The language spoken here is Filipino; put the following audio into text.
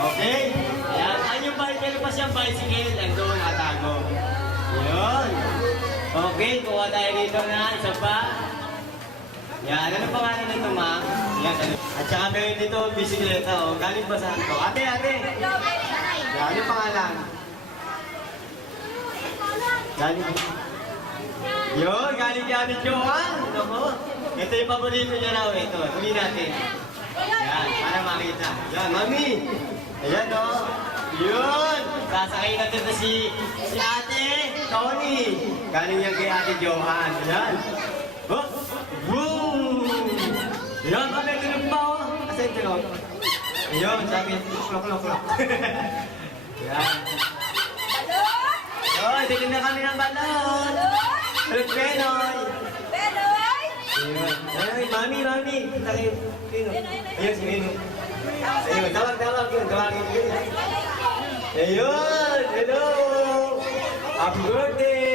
Okay? Ayan. Ayan yung bicycle pa siyang bicycle. Nandun, natago. Yun. Okay, kuha tayo dito na. Isa pa. Yan. Ano pangalan nito, ma'am? Yan. At saka meron dito, bisikleta. O, galing ba saan to? Ate, ate. Yan. Ano pangalan? Galing. Yun, galing kay Ate Joan. Ako. Ito yung paborito niya raw. Ito, tuloy natin. Yan, para makita. Yan, mami. Ayan, o. Yun. Sasakay natin na si Ate Tony. Galing yan kay Ate Joan. Ayan. Oh. Boom. Yan, kami tulog pa, o. Kasi ito, o. Ayun, sabi. Klok. Yan. Yun, titin na kami ng balon. Hello, Penoy! Penoy! Ay, mami! Kita kayo. Ayun, si Mino. Ayun, tawag yun. Tawagin yun. Ayun! Hello! Happy birthday!